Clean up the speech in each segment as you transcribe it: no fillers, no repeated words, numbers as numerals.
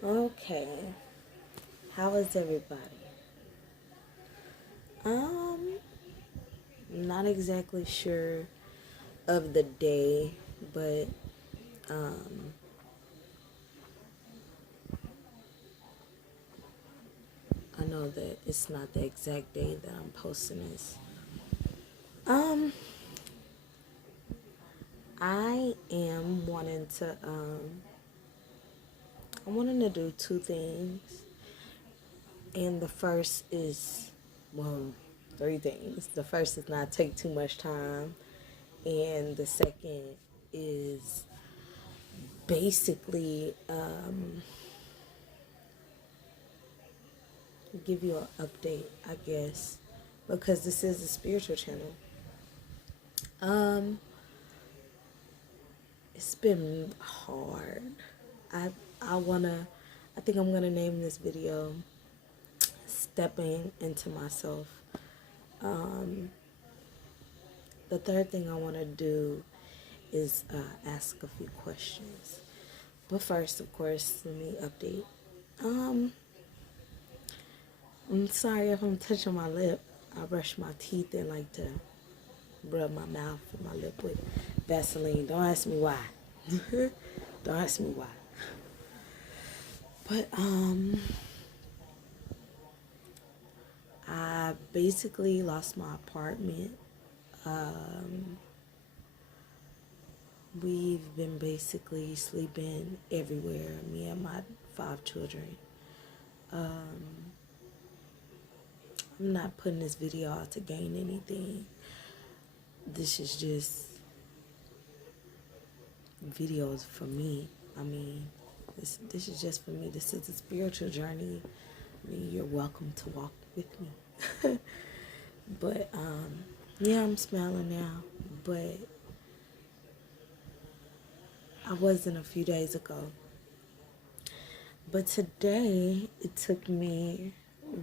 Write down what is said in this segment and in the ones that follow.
Okay, how is everybody? Um, not exactly sure of the day, but um, I know that it's not the exact day that I'm posting this. Um, I am I'm wanting to do two things, and the first is, well, three things. The first is not take too much time, and the second is basically give you an update, I guess, because this is a spiritual channel. Um, it's been hard. I I wanna. I think I'm gonna name this video "Stepping into Myself." Um, the third thing I wanna do is ask a few questions. But first, of course, let me update. Um, I'm sorry if I'm touching my lip. I brush my teeth and like to rub my mouth and my lip with Vaseline. Don't ask me why. Don't ask me why. But I basically lost my apartment. Um, we've been basically sleeping everywhere. Me and my 5 children. Um, I'm not putting this video out to gain anything. This is just videos for me. I mean, this is just for me. This is a spiritual journey. I mean, you're welcome to walk with me. But yeah, I'm smiling now. But I wasn't a few days ago. But today, it took me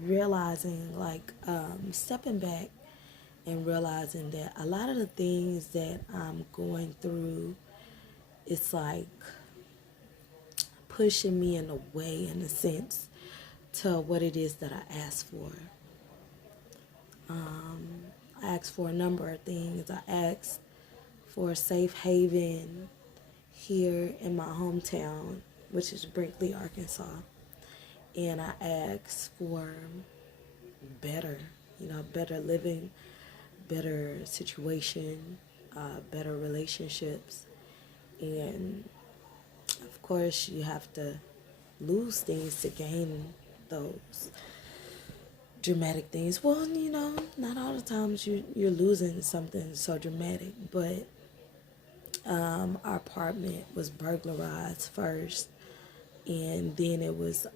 realizing, like, stepping back and realizing that a lot of the things that I'm going through, it's like pushing me in a way, in a sense, to what it is that I asked for. I asked for a number of things. I asked for a safe haven here in my hometown, which is Brinkley, Arkansas. And I asked for better, better living, better situation, better relationships. And of course, you have to lose things to gain those dramatic things. Well, not all the times you're losing something so dramatic, but our apartment was burglarized first, and then it was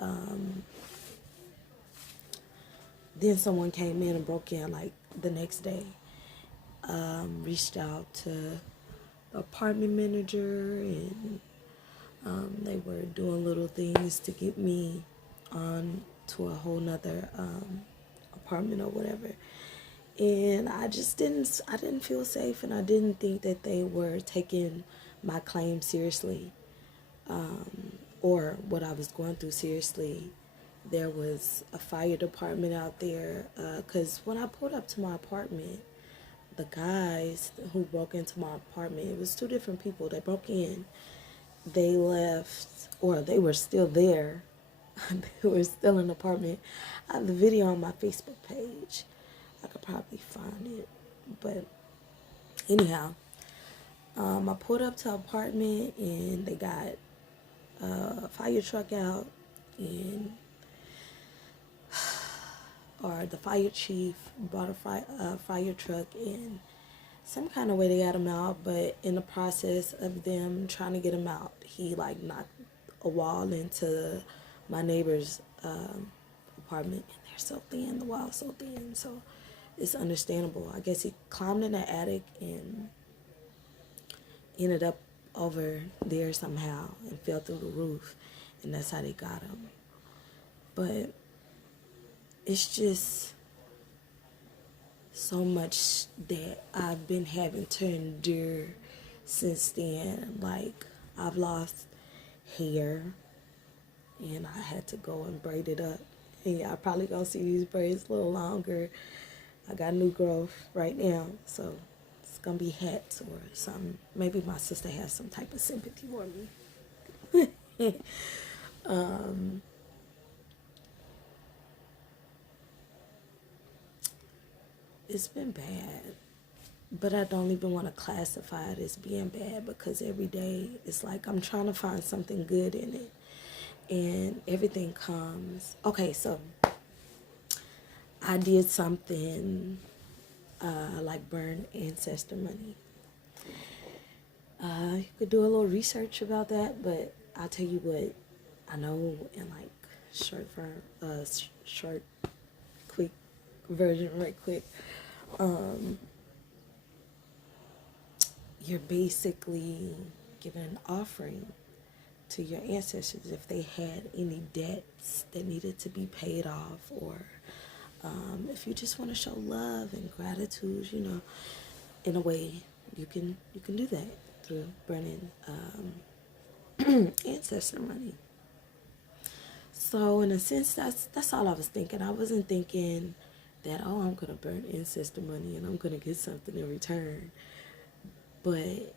then someone came in and broke in like the next day. Reached out to the apartment manager, and they were doing little things to get me on to a whole nother apartment or whatever. And I didn't feel safe, and I didn't think that they were taking my claim seriously, or what I was going through seriously. There was a fire department out there, because when I pulled up to my apartment, the guys who broke into my apartment, it was two different people that broke in. They left, or they were still there. They were still in the apartment. I have the video on my Facebook page. I could probably find it. But anyhow, I pulled up to an apartment, and they got a fire truck out, and or the fire chief brought a fire truck in. Some kind of way they got him out, but in the process of them trying to get him out, he like knocked a wall into my neighbor's apartment, and they're so thin. The wall's so thin, so it's understandable. I guess he climbed in the attic and ended up over there somehow and fell through the roof, and that's how they got him. But it's just so much that I've been having to endure since then. Like, I've lost hair, and I had to go and braid it up. And y'all probably gonna see these braids a little longer. I got new growth right now, so it's gonna be hats or something. Maybe my sister has some type of sympathy for me. It's been bad, but I don't even want to classify it as being bad because every day it's like I'm trying to find something good in it, and everything comes. Okay, so I did something like burn ancestor money. You could do a little research about that, but I'll tell you what I know in like short, quick version, right quick. You're basically giving an offering to your ancestors if they had any debts that needed to be paid off, or if you just want to show love and gratitude, in a way, you can do that through burning ancestor money. So in a sense, that's all I was thinking. I wasn't thinking that, oh, I'm gonna burn ancestor money and I'm gonna get something in return. But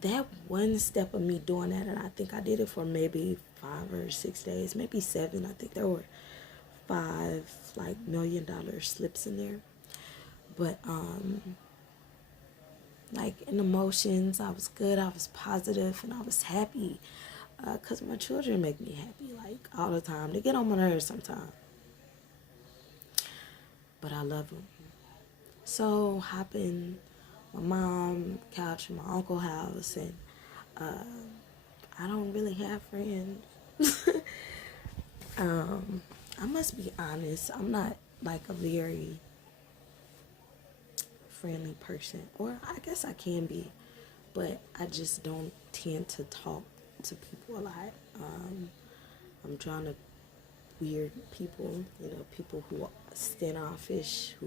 that one step of me doing that, and I think I did it for maybe 5 or 6 days, maybe 7. I think there were 5 like $1 million slips in there. But like in emotions, I was good, I was positive, and I was happy because my children make me happy like all the time. They get on my nerves sometimes, but I love them. So hopping my mom couch in my uncle house, and I don't really have friends. I must be honest, I'm not like a very friendly person, or I guess I can be, but I just don't tend to talk to people a lot. I'm drawn to weird people, people who are standoffish, who,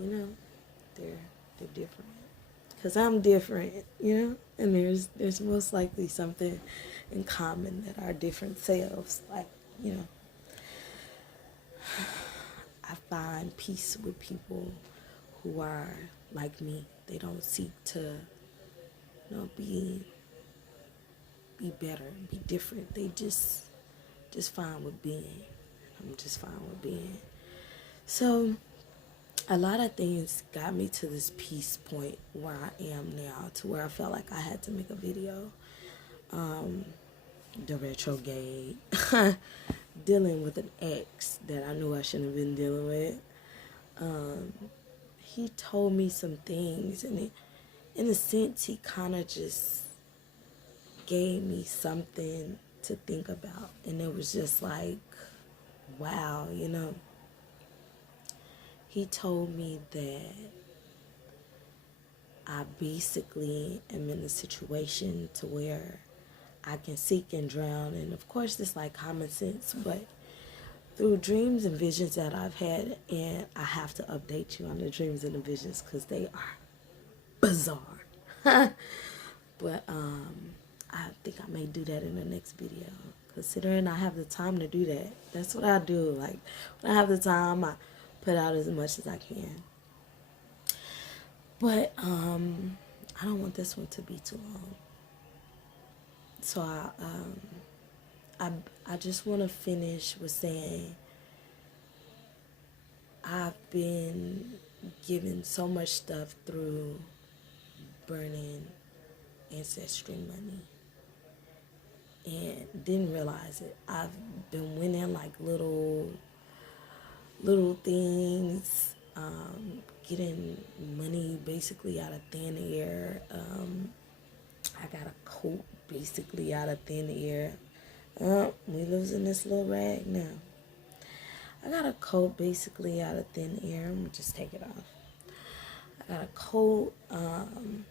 you know, they're different. Cause I'm different, and there's most likely something in common that our different selves, like, you know, I find peace with people who are like me. They don't seek to, be better, be different. They just fine with being. I'm just fine with being. So a lot of things got me to this peace point where I am now, to where I felt like I had to make a video. The retrograde, dealing with an ex that I knew I shouldn't have been dealing with. He told me some things, and in a sense, he kind of just gave me something to think about, and it was just like, wow, He told me that I basically am in a situation to where I can seek and drown, and of course, it's like common sense, but through dreams and visions that I've had, and I have to update you on the dreams and the visions because they are bizarre. But I think I may do that in the next video, considering I have the time to do that. That's what I do. Like, when I have the time, I put out as much as I can. But I don't want this one to be too long. So I just want to finish with saying I've been given so much stuff through burning ancestry money and didn't realize it. I've been winning like little things, getting money basically out of thin air. I got a coat basically out of thin air. We losing this little rag now. I got a coat basically out of thin air. I'm gonna just take it off. I got a coat,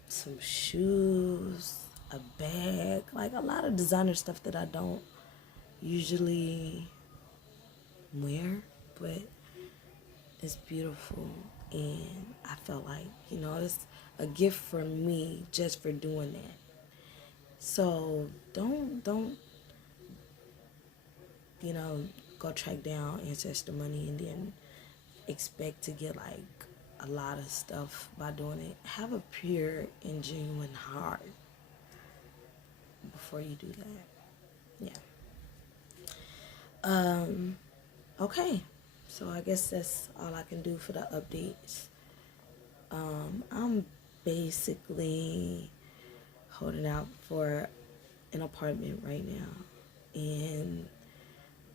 some shoes, a bag, like a lot of designer stuff that I don't usually wear, but it's beautiful, and I felt like, it's a gift for me just for doing that. So don't you know, go track down ancestor money and then expect to get like a lot of stuff by doing it. Have a pure and genuine heart before you do that. Yeah. Okay. So I guess that's all I can do for the updates. I'm basically holding out for an apartment right now, and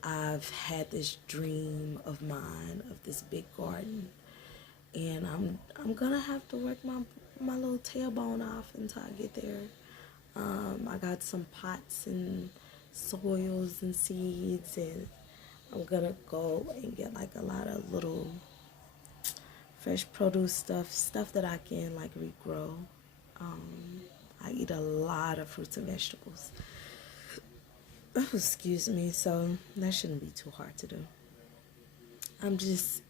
I've had this dream of mine of this big garden, and I'm gonna have to work my little tailbone off until I get there. I got some pots and soils and seeds, and I'm gonna go and get like a lot of little fresh produce stuff that I can like regrow. I eat a lot of fruits and vegetables. Oh, excuse me, so that shouldn't be too hard to do. I'm just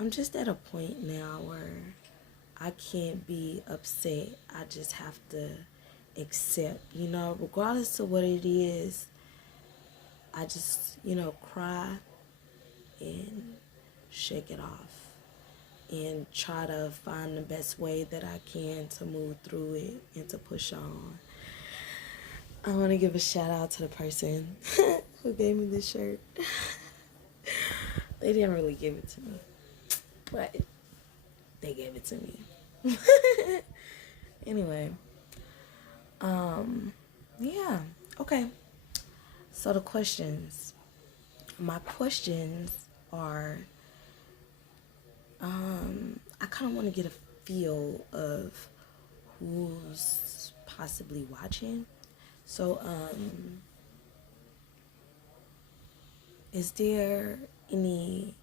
I'm just at a point now where I can't be upset. I just have to accept, regardless of what it is. I just, cry and shake it off and try to find the best way that I can to move through it and to push on. I want to give a shout out to the person who gave me this shirt. They didn't really give it to me, but they gave it to me. Anyway, yeah, okay. So my questions are, I kind of want to get a feel of who's possibly watching. So, is there any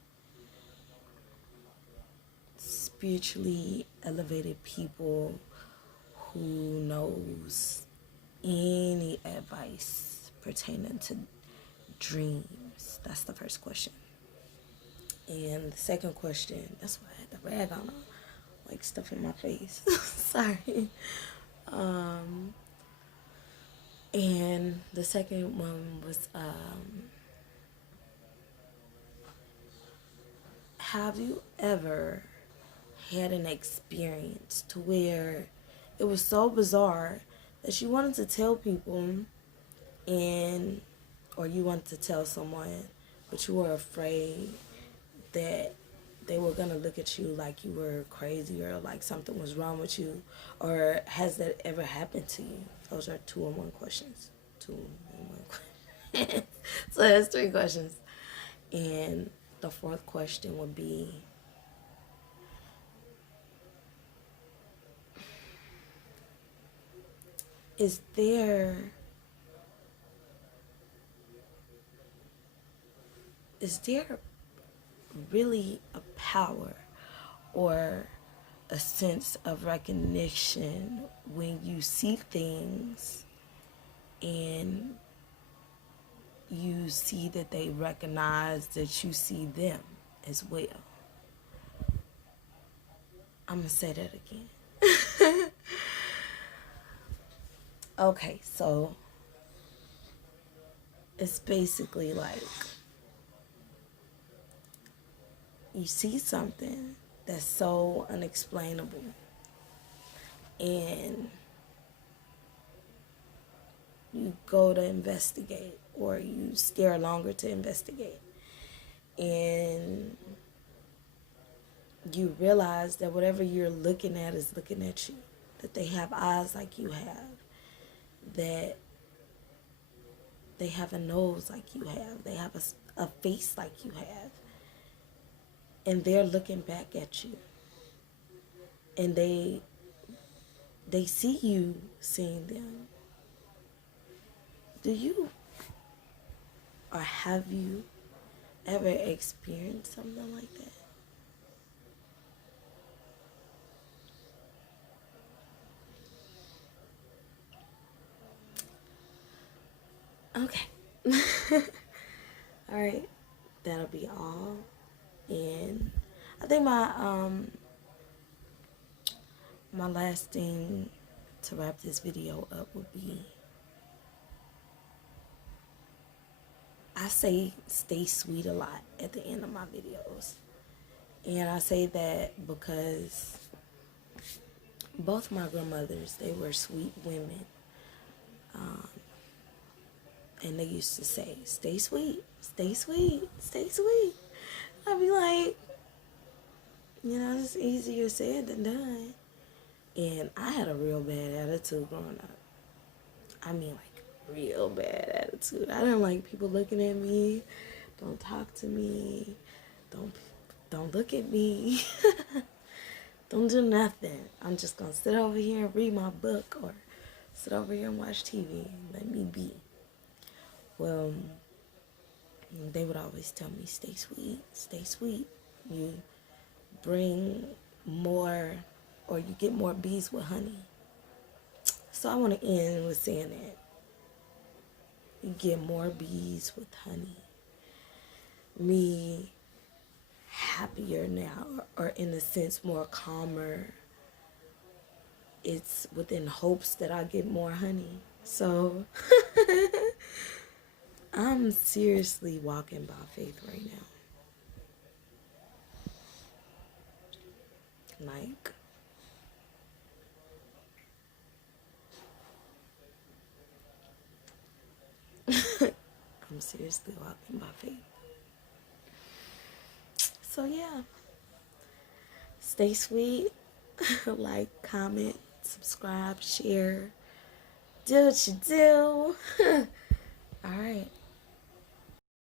spiritually elevated people who knows any advice pertaining to dreams? That's the first question. And the second question, that's why I had to rag on her, like stuff in my face. Sorry. And the second one was, have you ever had an experience to where it was so bizarre that you wanted to tell people or you wanted to tell someone, but you were afraid that they were going to look at you like you were crazy or like something was wrong with you? Or has that ever happened to you? Those are 2 in 1 questions. 2 in 1 questions. So that's 3 questions. And the 4th question would be, is there really a power or a sense of recognition when you see things and you see that they recognize that you see them as well? I'm gonna say that again. Okay, so it's basically like you see something that's so unexplainable and you go to investigate or you stare longer to investigate, and you realize that whatever you're looking at is looking at you, that they have eyes like you have, that they have a nose like you have, they have a face like you have, and they're looking back at you, and they see you seeing them. Do you or have you ever experienced something like that? Okay. All right. That'll be all. And I think my last thing to wrap this video up would be, say stay sweet a lot at the end of my videos. And I say that because both my grandmothers, they were sweet women. And they used to say, stay sweet, stay sweet, stay sweet. I'd be like, it's easier said than done. And I had a real bad attitude growing up. I mean, like, real bad attitude. I didn't like people looking at me. Don't talk to me. Don't look at me. Don't do nothing. I'm just going to sit over here and read my book or sit over here and watch TV. Let me be. Well, they would always tell me, stay sweet, stay sweet. You bring more, or you get more bees with honey. So I want to end with saying that. You get more bees with honey. Me happier now, or in a sense more calmer. It's within hopes that I get more honey. So I'm seriously walking by faith right now. Like, I'm seriously walking by faith. So yeah, stay sweet. Like, comment, subscribe, share. Do what you do. All right.